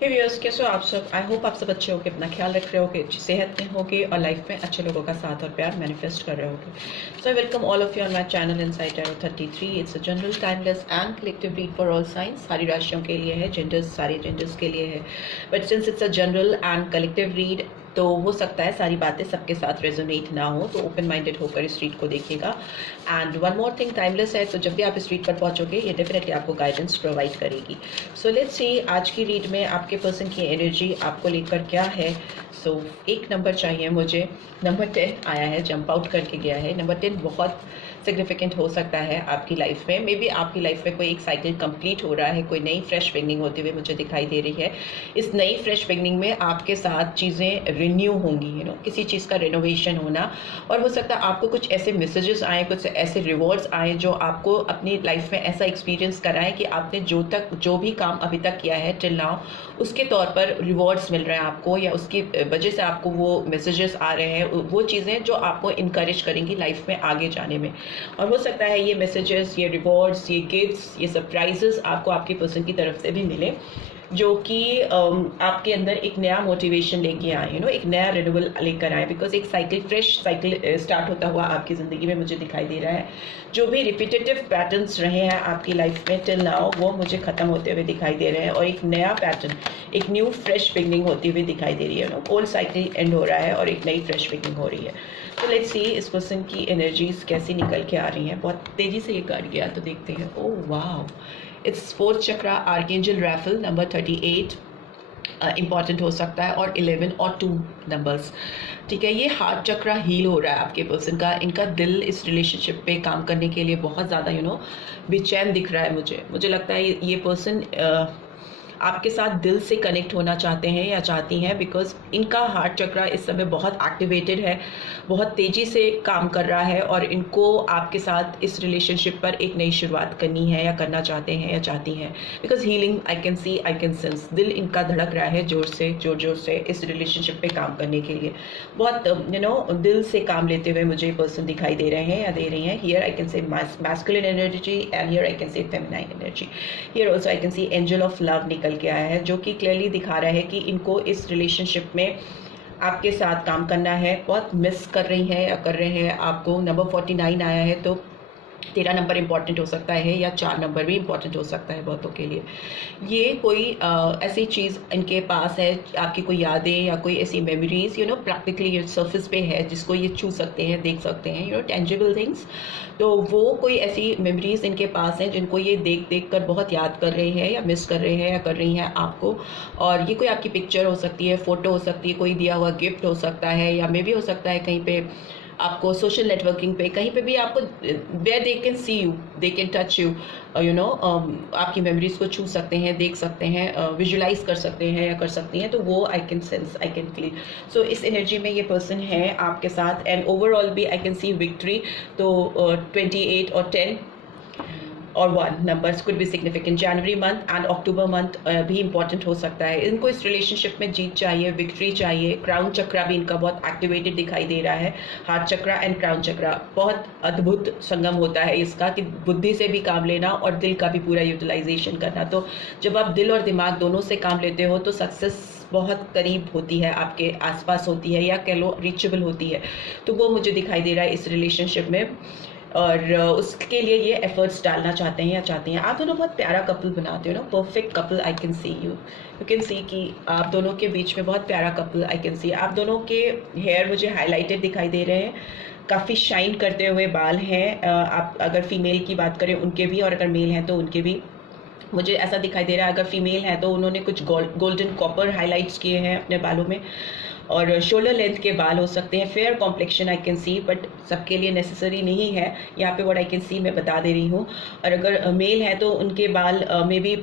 हे viewers, कैसे हो आप सब। आई होप आप सब अच्छे होगे, अपना ख्याल रख रहे होगे, अच्छी सेहत में होगे और लाइफ में अच्छे लोगों का साथ और प्यार मैनिफेस्ट कर रहे होगे। So I welcome all of you on my channel inside tarot 33। It's a general timeless and collective read for all signs. सारी राशियों के लिए है, जेंडर्स सारे जेंडर्स के लिए है, but since it's a general and collective read तो हो सकता है सारी बातें सबके साथ रेजोनेट ना हो, तो ओपन माइंडेड होकर इस रीड को देखिएगा। And one more thing, timeless है, तो जब भी आप इस रीड पर पहुंचोगे ये डेफिनेटली आपको गाइडेंस प्रोवाइड करेगी। सो लेट्स सी आज की रीड में आपके पर्सन की एनर्जी आपको लेकर क्या है। सो एक नंबर चाहिए मुझे। नंबर 10 आया है, जंप आउट करके गया है। नंबर 10 बहुत सिग्निफिकेंट हो सकता है आपकी लाइफ में। मे बी आपकी लाइफ में कोई एक साइकिल कंप्लीट हो रहा है, कोई नई फ्रेश बिगनिंग होती हुई मुझे दिखाई दे रही है। इस नई फ्रेश बिगनिंग में आपके साथ चीज़ें रिन्यू होंगी, किसी चीज़ का रिनोवेशन होना। और हो सकता है आपको कुछ ऐसे मैसेजेस आए, कुछ ऐसे रिवॉर्ड्स आए जो आपको अपनी लाइफ में ऐसा एक्सपीरियंस कराएं कि आपने जो भी काम अभी तक किया है टिल नाउ, उसके तौर पर रिवॉर्ड्स मिल रहे हैं आपको, या उसकी वजह से आपको वो मैसेजेस आ रहे हैं, वो चीज़ें जो आपको इनकरेज करेंगी लाइफ में आगे जाने में। और हो सकता है ये मैसेजेस, ये रिवॉर्ड्स, ये गिफ्ट्स, ये सरप्राइजेस आपको आपके पर्सन की तरफ से भी मिले, जो कि आपके अंदर एक नया मोटिवेशन लेके आए, एक नया रिन्यूअल लेकर आए। बिकॉज एक फ्रेश साइकिल स्टार्ट होता हुआ आपकी ज़िंदगी में मुझे दिखाई दे रहा है। जो भी रिपीटेटिव पैटर्न्स रहे हैं आपकी लाइफ में टिल नाउ, वो मुझे ख़त्म होते हुए दिखाई दे रहे हैं और एक नया पैटर्न, एक न्यू फ्रेश बिगनिंग होती हुई दिखाई दे रही है। ओल्ड साइकिल एंड हो रहा है और एक नई फ्रेश बिगनिंग हो रही है। तो लेट्स सी इस पर्सन की एनर्जीज कैसी निकल के आ रही हैं। बहुत तेज़ी से ये कार्ड गया, तो देखते हैं। ओह वाह, it's 4th chakra, archangel raffle, number 38 important हो सकता है, और 11 और 2 नंबर्स। ठीक है, ये हार्ट चक्रा हील हो रहा है आपके पर्सन का। इनका दिल इस रिलेशनशिप पे काम करने के लिए बहुत ज़्यादा बेचैन दिख रहा है मुझे लगता है ये पर्सन आपके साथ दिल से कनेक्ट होना चाहते हैं या चाहती हैं, बिकॉज इनका हार्ट चक्रा इस समय बहुत एक्टिवेटेड है, बहुत तेज़ी से काम कर रहा है, और इनको आपके साथ इस रिलेशनशिप पर एक नई शुरुआत करनी है, या करना चाहते हैं या चाहती हैं। Because healing I can C, I can sense, दिल इनका धड़क रहा है जोर से इस रिलेशनशिप पे काम करने के लिए। बहुत दिल से काम लेते हुए मुझे पर्सन दिखाई दे रहे हैं या दे रही हैं। Here I can say masculine energy and here I can say feminine energy. Here also I can C angel of love निकल के आया है, जो कि क्लियरली दिखा रहा है कि इनको इस रिलेशनशिप में आपके साथ काम करना है। बहुत मिस कर रही हैं या कर रहे हैं आपको। नंबर 49 आया है, तो 13 नंबर इंपॉर्टेंट हो सकता है, या 4 नंबर भी इंपॉर्टेंट हो सकता है बहुतों के लिए। ये कोई ऐसी चीज़ इनके पास है, आपकी कोई यादें या कोई ऐसी मेमोरीज प्रैक्टिकली ये सरफेस पे है, जिसको ये छू सकते हैं, देख सकते हैं, टेंजिबल थिंग्स। तो वो कोई ऐसी मेमोरीज इनके पास हैं जिनको ये देख कर बहुत याद कर रहे हैं, या मिस कर रहे हैं, या कर रही हैं आपको। और ये कोई आपकी पिक्चर हो सकती है, फ़ोटो हो सकती है, कोई दिया हुआ गिफ्ट हो सकता है, या मे भी हो सकता है कहीं पे आपको सोशल नेटवर्किंग पे, कहीं पे भी आपको where they can see you, they can touch you, आपकी मेमोरीज को छू सकते हैं, देख सकते हैं, विजुलाइज कर सकते हैं या कर सकती हैं। तो वो I can sense, I can feel. So इस एनर्जी में ये पर्सन है आपके साथ, एंड ओवरऑल भी आई कैन सी विक्ट्री। तो 28 और 10 और 1 numbers could be significant. January month and October month भी इंपॉर्टेंट हो सकता है। इनको इस रिलेशनशिप में जीत चाहिए, विक्ट्री चाहिए। क्राउन चक्रा भी इनका बहुत एक्टिवेटेड दिखाई दे रहा है। हार्ट चक्रा एंड क्राउन चक्रा बहुत अद्भुत संगम होता है इसका, कि बुद्धि से भी काम लेना और दिल का भी पूरा यूटिलाइजेशन करना। तो जब आप दिल और दिमाग दोनों से काम लेते हो तो सक्सेस बहुत करीब होती है, आपके आसपास होती है, या कह लो रीचेबल होती है। तो वो मुझे दिखाई दे रहा है इस रिलेशनशिप में, और उसके लिए ये एफर्ट्स डालना चाहते हैं या चाहती हैं। आप दोनों बहुत प्यारा कपल बनाते हो, perfect couple. I can see you can see कि आप दोनों के बीच में बहुत प्यारा कपल आई कैन सी। आप दोनों के हेयर मुझे हाईलाइटेड दिखाई दे रहे हैं, काफ़ी शाइन करते हुए बाल हैं। आप अगर फीमेल की बात करें उनके भी, और अगर मेल हैं तो उनके भी मुझे ऐसा दिखाई दे रहा है। अगर फीमेल है तो उन्होंने कुछ गोल्डन कॉपर हाईलाइट्स किए हैं अपने बालों में, और शोल्डर लेंथ के बाल हो सकते हैं। Fair complexion I can C, but सबके लिए नेसेसरी नहीं है। यहाँ पे व्हाट आई कैन सी मैं बता दे रही हूँ। और अगर मेल है तो उनके बाल में भी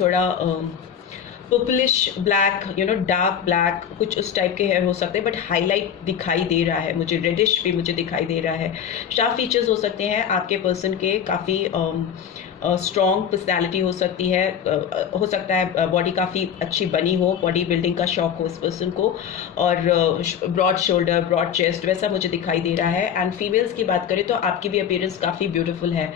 थोड़ा पर्पलिश ब्लैक, डार्क ब्लैक, कुछ उस टाइप के हेयर हो सकते हैं, बट हाईलाइट दिखाई दे रहा है मुझे, रेडिश भी मुझे दिखाई दे रहा है। शार्प फीचर्स हो सकते हैं आपके पर्सन के, काफ़ी स्ट्रॉन्ग पर्सनैलिटी हो सकती है, हो सकता है बॉडी काफ़ी अच्छी बनी हो, बॉडी बिल्डिंग का शौक हो इस पर्सन को, और ब्रॉड शोल्डर, ब्रॉड चेस्ट वैसा मुझे दिखाई दे रहा है। एंड फीमेल्स की बात करें तो आपकी भी अपीयरेंस काफ़ी ब्यूटीफुल है,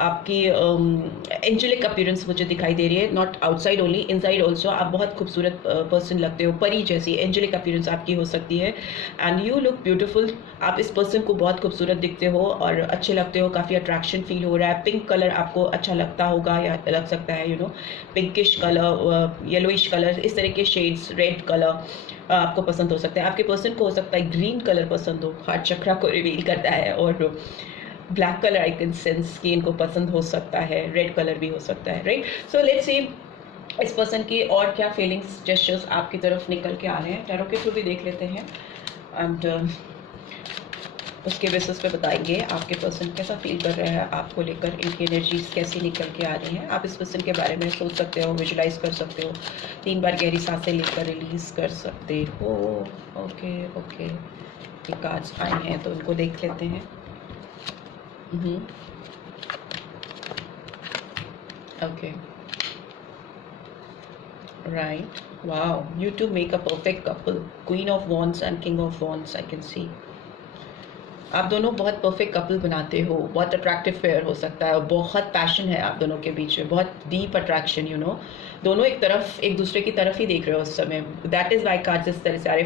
आपकी एंजेलिक अपीयरेंस मुझे दिखाई दे रही है, not outside only, inside also आप बहुत खूबसूरत पर्सन लगते हो, परी जैसी एंजेलिक अपीयरेंस आपकी हो सकती है। एंड यू लुक ब्यूटीफुल, आप इस पर्सन को बहुत खूबसूरत दिखते हो और अच्छे लगते हो, काफ़ी अट्रैक्शन फील हो रहा है। पिंक कलर आपको अच्छा लगता होगा या लग सकता है, पिंकिश कलर, येलोइश कलर, इस तरह के शेड्स, रेड कलर आपको पसंद हो सकता है। आपके पर्सन को हो सकता है ग्रीन कलर पसंद हो, हार्ट चक्रा को रिवील करता है, और black colour I can sense कि इनको पसंद हो सकता है, रेड कलर भी हो सकता है, राइट। सो लेट्स सी इस पर्सन की और क्या फीलिंग्स, जेस्चर्स आपकी तरफ निकल के आ रहे हैं। टैरो के थ्रू भी देख लेते हैं एंड उसके बेसिस पे बताएंगे आपके पर्सन कैसा फील कर रहा है आपको लेकर, इनकी एनर्जीज कैसी निकल के आ रही हैं। आप इस पर्सन के बारे में सोच सकते हो, विजुलाइज कर सकते हो, 3 बार गहरी सांसें लेकर रिलीज कर सकते हो। ओके ओके, ये कार्ड्स आए हैं तो उनको देख लेते हैं। Okay, right, wow, you two make a perfect couple, Queen of Wands and King of Wands I can see। आप दोनों बहुत परफेक्ट कपल बनाते हो, बहुत अट्रैक्टिव पेयर हो सकता है, और बहुत पैशन है आप दोनों के बीच में, बहुत डीप अट्रैक्शन, दोनों एक दूसरे की तरफ ही देख रहे हो उस समय। दैट इज वाई कार्ड्स इस तरह से आ रहे।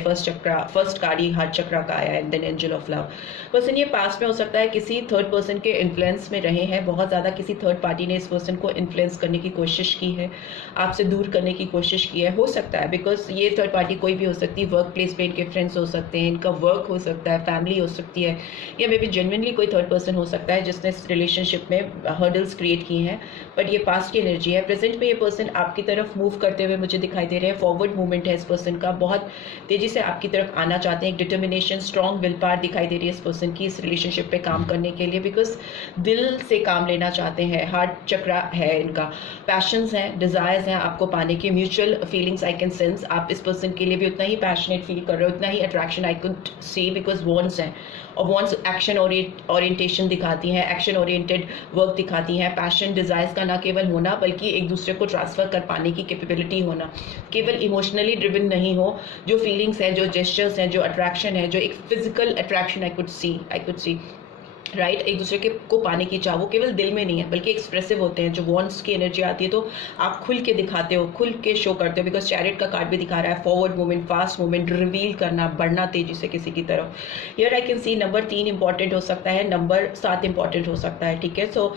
फर्स्ट कार्ड ही हार्ट चक्रा का आया and then angel of love. Person ये पास्ट में हो सकता है किसी थर्ड पर्सन के इन्फ्लुएंस में रहे हैं, बहुत ज़्यादा किसी थर्ड पार्टी ने इस पर्सन को इन्फ्लुएंस करने की कोशिश की है, आपसे दूर करने की कोशिश की है, हो सकता है, बिकॉज ये थर्ड पार्टी कोई भी हो सकती है। वर्क प्लेस पे इनके फ्रेंड्स हो सकते हैं, इनका वर्क हो सकता है, फैमिली हो सकती है, या मे बी जेन्युइनली कोई थर्ड पर्सन हो सकता है जिसने इस रिलेशनशिप में हर्डल्स क्रिएट किए हैं। बट ये पास्ट की एनर्जी है। प्रेजेंट में ये पर्सन आपकी तरफ मूव करते हुए मुझे दिखाई दे रहे हैं। फॉरवर्ड मूवमेंट है इस पर्सन का, बहुत तेजी से आपकी तरफ आना चाहते हैं। एक डिटर्मिनेशन, स्ट्रॉन्ग विल पावर दिखाई दे रही है इस पर्सन की इस रिलेशनशिप पे काम करने के लिए, बिकॉज दिल से काम लेना चाहते हैं। हार्ट चक्रा है इनका, पैशंस हैं, डिजायर्स हैं आपको पाने के, mutual feelings I can sense. आप इस पर्सन के लिए भी उतना ही पैशनेट फील कर रहे हो, उतना ही attraction I could see, because wants हैं, और वॉन्ट्स एक्शन ओरिएंटेशन दिखाती हैं, एक्शन ओरिएंटेड वर्क दिखाती हैं। पैशन, डिजायर्स का ना केवल होना बल्कि एक दूसरे को ट्रांसफर कर पाने की कैपेबिलिटी होना, केवल इमोशनली ड्रिवन नहीं हो। जो फीलिंग्स हैं, जो जेस्चर्स हैं, जो अट्रैक्शन है, जो एक physical attraction I could C right, एक दूसरे के को पाने की चाह वो केवल दिल में नहीं है बल्कि एक्सप्रेसिव होते हैं। जो वॉन्ट्स की एनर्जी आती है तो आप खुल के दिखाते हो, खुल के शो करते हो, बिकॉज चैरिट का कार्ड भी दिखा रहा है forward movement, fast movement, reveal करना, बढ़ना तेजी से किसी की तरफ। Here I can see number 3 important हो सकता है, नंबर 7 इंपॉर्टेंट हो सकता है, ठीक है। सो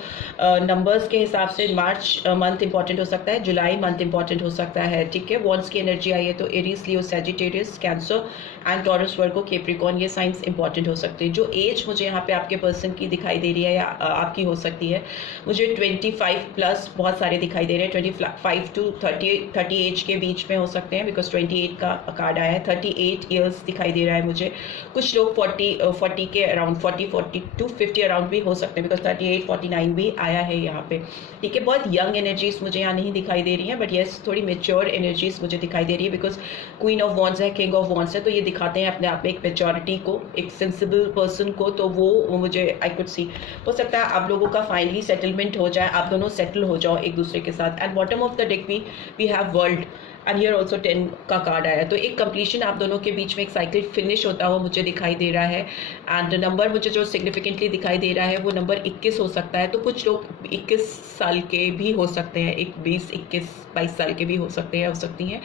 नंबर्स के हिसाब से मार्च मंथ इंपॉर्टेंट हो सकता है, जुलाई मंथ इंपॉर्टेंट हो सकता है, ठीक है। वॉन्ट्स की एनर्जी आई है तो Aries, Leo, Sagittarius, cancer and taurus, Virgo, Capricorn, ये साइंस इंपॉर्टेंट हो सकते हैं। जो एज मुझे यहाँ पे आपके पर्सन की दिखाई दे रही है या आपकी हो सकती है, मुझे 25 प्लस बहुत सारे दिखाई दे रहे हैं। 25 to 30 एज के बीच में हो सकते हैं, बिकॉज 28 का कार्ड आया है। 38 ईयर्स दिखाई दे रहा है मुझे। कुछ लोग 40 के अराउंड, 40 to 50 अराउंड भी हो सकते हैं, बिकॉज 38, 49 भी आया है यहाँ पे, ठीक है। बहुत यंग एनर्जीज मुझे यहाँ नहीं दिखाई दे रही हैं, बट येस थोड़ी मेच्योर एनर्जीज मुझे दिखाई दे रही है, बिकॉज क्वीन ऑफ वॉन्ड्स है, किंग ऑफ वॉन्ड्स है, तो ये दिखाते हैं अपने आप में एक मेच्योरिटी को, एक सेंसिबल पर्सन को। तो वो मुझे आई कुड सी, हो सकता है आप लोगों का फाइनली सेटलमेंट हो जाए, आप दोनों सेटल हो जाओ एक दूसरे के साथ। And bottom of the deck we have world and here also 10 का कार्ड आया, तो एक कंप्लीशन आप दोनों के बीच में, एक साइकिल फिनिश होता हुआ मुझे दिखाई दे रहा है। एंड नंबर मुझे जो सिग्निफिकेंटली दिखाई दे रहा है वो नंबर 21 हो सकता है। तो कुछ लोग 21 साल के भी हो सकते हैं, 20, 21, 22 साल के भी हो सकते हैं, हो सकती हैं।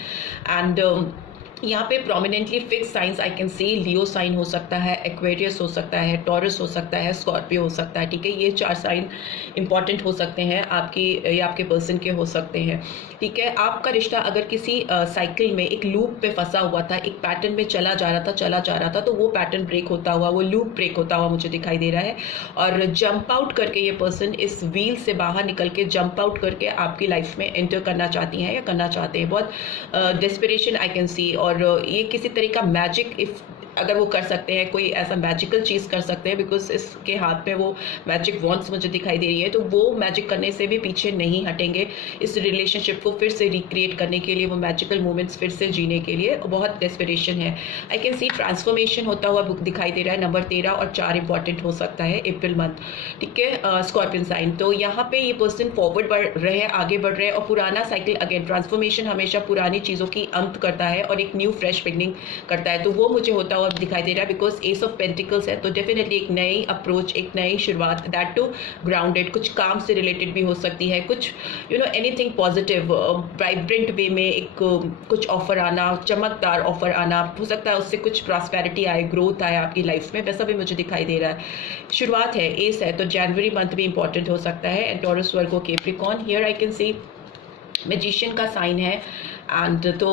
एंड यहाँ पे prominently fixed signs I can see, Leo sign हो सकता है, एक्वेरियस हो सकता है, टॉरस हो सकता है, स्कॉर्पियो हो सकता है, ठीक है। ये 4 साइन इंपॉर्टेंट हो सकते हैं आपकी या आपके पर्सन के हो सकते हैं, ठीक है। आपका रिश्ता अगर किसी साइकिल में, एक लूप में फंसा हुआ था, एक पैटर्न में चला जा रहा था, तो वो पैटर्न ब्रेक होता हुआ, वो लूप ब्रेक होता हुआ मुझे दिखाई दे रहा है। और जंप आउट करके ये पर्सन इस व्हील से बाहर निकल के जंप आउट करके आपकी लाइफ में एंटर करना चाहती हैं या करना चाहते हैं। बहुत डेस्परेशन आई कैन सी, और ये किसी तरह का मैजिक, इफ अगर वो कर सकते हैं, कोई ऐसा मैजिकल चीज़ कर सकते हैं, बिकॉज इसके हाथ में वो मैजिक वॉन्ड्स मुझे दिखाई दे रही है, तो वो मैजिक करने से भी पीछे नहीं हटेंगे इस रिलेशनशिप को फिर से रिक्रिएट करने के लिए, वो मैजिकल मोमेंट्स फिर से जीने के लिए बहुत डेस्परेशन है। आई कैन सी ट्रांसफॉर्मेशन होता हुआ दिखाई दे रहा है। नंबर 13 और 4 इंपॉर्टेंट हो सकता है अप्रैल मंथ, ठीक है, स्कॉर्पियन साइन। तो यहाँ पे ये पर्सन फॉरवर्ड बढ़ रहे हैं, आगे बढ़ रहे हैं, और पुराना साइकिल अगेन, ट्रांसफॉर्मेशन हमेशा पुरानी चीज़ों की अंत करता है और एक न्यू फ्रेश बिगनिंग करता है, तो वो मुझे होता हुआ दिखाई दे रहा है। बिकॉज एस ऑफ पेंटिकल्स है, तो डेफिनेटली एक नई अप्रोच, एक नई शुरुआत, दैट टू ग्राउंडेड, कुछ काम से रिलेटेड भी हो सकती है, कुछ एनीथिंग पॉजिटिव, वाइब्रेंट वे में एक कुछ ऑफर आना, चमकदार ऑफर आना हो सकता है, उससे कुछ प्रॉस्पेरिटी आए, ग्रोथ आए आपकी लाइफ में, वैसा भी मुझे दिखाई दे रहा है। शुरुआत है, एस है, तो जनवरी मंथ भी इंपॉर्टेंट हो सकता है। And taurus, Virgo, Capricorn, here I can C magician का साइन है, एंड तो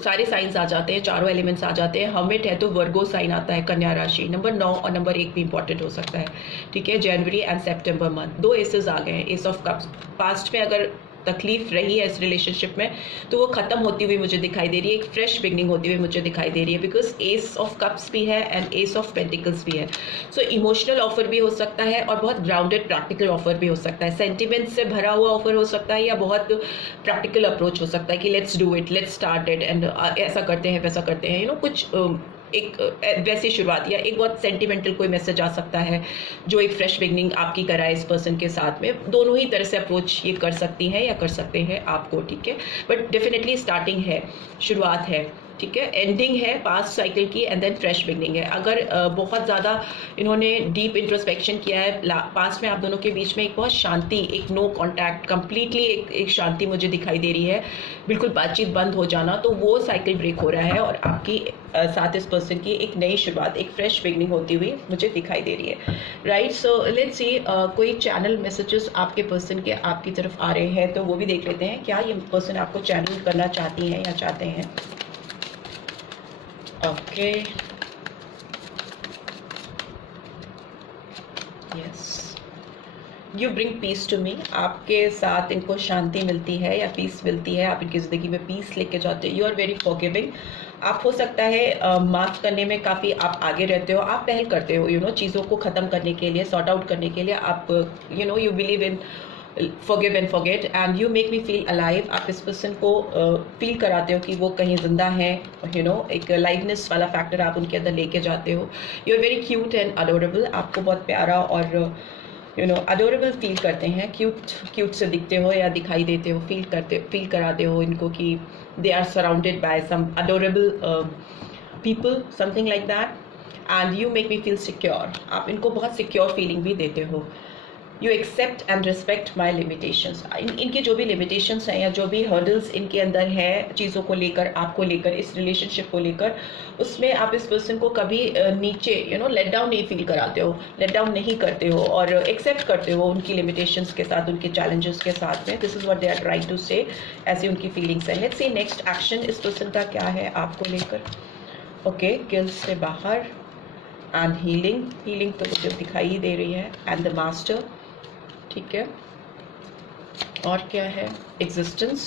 सारे साइंस आ जाते हैं, चारों एलिमेंट्स आ जाते हैं। हर्मिट है तो वर्गो साइन आता है, कन्या राशि। नंबर 9 और नंबर 1 भी इंपॉर्टेंट हो सकता है, ठीक है, जनवरी एंड सितंबर मंथ। 2 एसेस आ गए हैं, एस ऑफ कप्स। पास्ट में अगर तकलीफ रही है इस रिलेशनशिप में, तो वो खत्म होती हुई मुझे दिखाई दे रही है, एक फ्रेश बिगनिंग होती हुई मुझे दिखाई दे रही है, बिकॉज एस ऑफ कप्स भी है एंड एस ऑफ पेंटिकल्स भी है। सो इमोशनल ऑफर भी हो सकता है और बहुत ग्राउंडेड प्रैक्टिकल ऑफर भी हो सकता है, सेंटिमेंट से भरा हुआ ऑफर हो सकता है, या बहुत प्रैक्टिकल अप्रोच हो सकता है कि let's do it, let's start it, and ऐसा करते हैं, वैसा करते हैं, कुछ एक वैसी शुरुआत, या एक बहुत सेंटिमेंटल कोई मैसेज आ सकता है जो एक फ्रेश बिगनिंग आपकी कराए इस पर्सन के साथ में। दोनों ही तरह से अप्रोच ये कर सकती हैं या कर सकते हैं आपको, ठीक है, बट डेफिनेटली स्टार्टिंग है, शुरुआत है, ठीक है, एंडिंग है पास्ट साइकिल की, एंड देन फ्रेश बिगनिंग है। अगर बहुत ज़्यादा इन्होंने डीप इंट्रोस्पेक्शन किया है पास्ट में, आप दोनों के बीच में एक बहुत शांति, एक नो कॉन्टैक्ट, कंप्लीटली एक शांति मुझे दिखाई दे रही है, बिल्कुल बातचीत बंद हो जाना, तो वो साइकिल ब्रेक हो रहा है और आपकी साथ इस पर्सन की एक नई शुरुआत, एक फ्रेश बिगनिंग होती हुई मुझे दिखाई दे रही है, राइट। सो लेट्स सी कोई चैनल मैसेजेस आपके पर्सन के आपकी तरफ आ रहे हैं, तो वो भी देख लेते हैं, क्या ये पर्सन आपको चैनल करना चाहती हैं या चाहते हैं। Okay, yes, you bring peace to me, आपके साथ इनको शांति मिलती है या पीस मिलती है, आप इनकी ज़िंदगी में पीस लेके जाते हो। यू आर वेरी फॉरगिविंग, आप हो सकता है माफ़ करने में काफ़ी आप आगे रहते हो, आप पहल करते हो, चीज़ों को ख़त्म करने के लिए, सॉर्ट आउट करने के लिए, आप you believe in forgive and forget, and you make me feel alive। आप इस पर्सन को फील कराते हो कि वो कहीं जिंदा है, एक लाइवनेस वाला फैक्टर आप उनके अंदर लेके जाते हो। You are very cute and adorable, आपको बहुत प्यारा और अडोरेबल फील करते हैं, क्यूट से दिखते हो या दिखाई देते हो, फील कराते हो इनको कि they are surrounded by some adorable people, something like that, and you make me feel secure, आप इनको बहुत सिक्योर फीलिंग भी देते हो। You accept and respect my limitations, इनके जो भी लिमिटेशंस हैं या जो भी हर्डल्स इनके अंदर है चीज़ों को लेकर, आपको लेकर, इस रिलेशनशिप को लेकर, उसमें आप इस पर्सन को कभी नीचे लेट डाउन नहीं फील कराते हो, लेट डाउन नहीं करते हो और एक्सेप्ट करते हो उनकी लिमिटेशंस के साथ, उनके चैलेंजेस के साथ में। This is what they are trying to say, ऐसी उनकी फीलिंग्स है। लेट्स सी नेक्स्ट एक्शन इस पर्सन का क्या है आपको लेकर। ओके, गिल्ट से बाहर एंड हीलिंग तो मुझे दिखाई ही दे रही है, एंड द मास्टर, ठीक है, और क्या है, existence,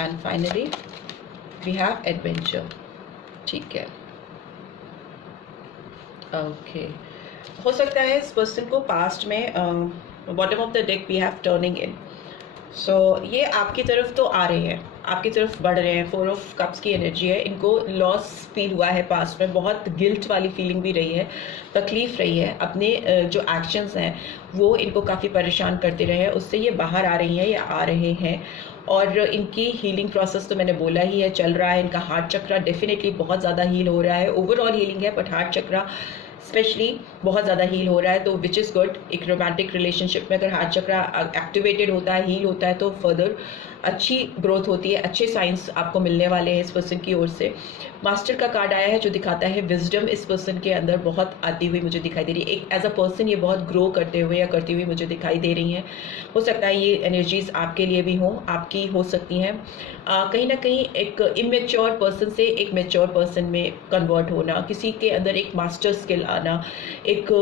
and finally we have adventure, ठीक है। ओके, हो सकता है इस पर्सन को पास्ट में bottom of the deck we have turning in, so ये आपकी तरफ तो आ रहे हैं, आपकी तरफ बढ़ रहे हैं। 4 ऑफ कप्स की एनर्जी है, इनको लॉस फील हुआ है पास्ट में, बहुत गिल्ट वाली फीलिंग भी रही है, तकलीफ रही है, अपने जो एक्शंस हैं वो इनको काफ़ी परेशान करते रहे हैं, उससे ये बाहर आ रही हैं या आ रहे हैं। और इनकी हीलिंग प्रोसेस तो मैंने बोला ही है, चल रहा है। इनका हार्ट चक्रा डेफिनेटली बहुत ज़्यादा हील हो रहा है, ओवरऑल हीलिंग है, बट हार्ट चक्रा स्पेशली बहुत ज़्यादा हील हो रहा है, तो विच इज़ गुड। एक रोमांटिक रिलेशनशिप में अगर हार्ट चक्रा एक्टिवेटेड होता है, हील होता है, तो फर्दर अच्छी ग्रोथ होती है, अच्छे साइंस आपको मिलने वाले हैं इस पर्सन की ओर से। मास्टर का कार्ड आया है जो दिखाता है विजडम इस पर्सन के अंदर बहुत आती हुई मुझे दिखाई दे रही है। एक एज अ पर्सन ये बहुत ग्रो करते हुए या करती हुई मुझे दिखाई दे रही हैं। हो सकता है ये एनर्जीज आपके लिए भी हों, आपकी हो सकती हैं। कहीं ना कहीं एक इमेच्योर पर्सन से एक मेच्योर पर्सन में कन्वर्ट होना, किसी के अंदर एक मास्टर स्किल आना, एक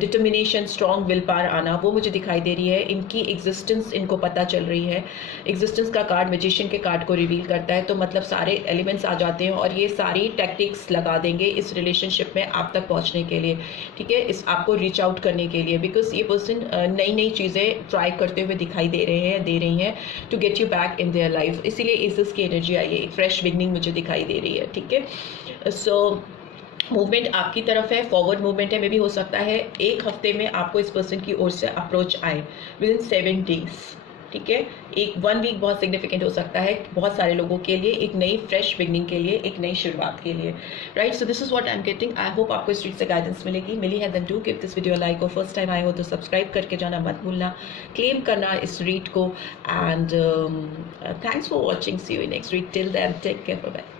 डिटर्मिनेशन, स्ट्रॉन्ग विल पावर आना, वो मुझे दिखाई दे रही है। इनकी एग्जिस्टेंस इनको पता चल रही है, एग्जिस्टेंस मैजिशियंस का कार्ड मैजिशियन के कार्ड को रिवील करता है, तो मतलब सारे एलिमेंट्स आ जाते हैं और ये सारी टैक्टिक्स लगा देंगे इस रिलेशनशिप में आप तक पहुंचने के लिए, ठीक है, इस आपको रीच आउट करने के लिए, बिकॉज ये पर्सन नई नई चीज़ें ट्राई करते हुए दिखाई दे रही हैं to get you back in their life. इसीलिए इस की एनर्जी आई है, एक फ्रेश बिगनिंग मुझे दिखाई दे रही है, ठीक है। सो मूवमेंट आपकी तरफ है, फॉरवर्ड मूवमेंट है, मे भी हो सकता है एक हफ्ते में आपको इस पर्सन की ओर से अप्रोच आए विद इन 7 days, ठीक है। एक 1 वीक बहुत सिग्निफिकेंट हो सकता है बहुत सारे लोगों के लिए, एक नई फ्रेश बिगनिंग के लिए, एक नई शुरुआत के लिए, right. So this is what I am getting. I hope आपको इस रीड से गाइडेंस मिली है, then do give this video like, और फर्स्ट टाइम आए हो तो सब्सक्राइब करके जाना मत भूलना, क्लेम करना इस रीड को, and thanks for watching, see you in next read, till then take care, bye bye.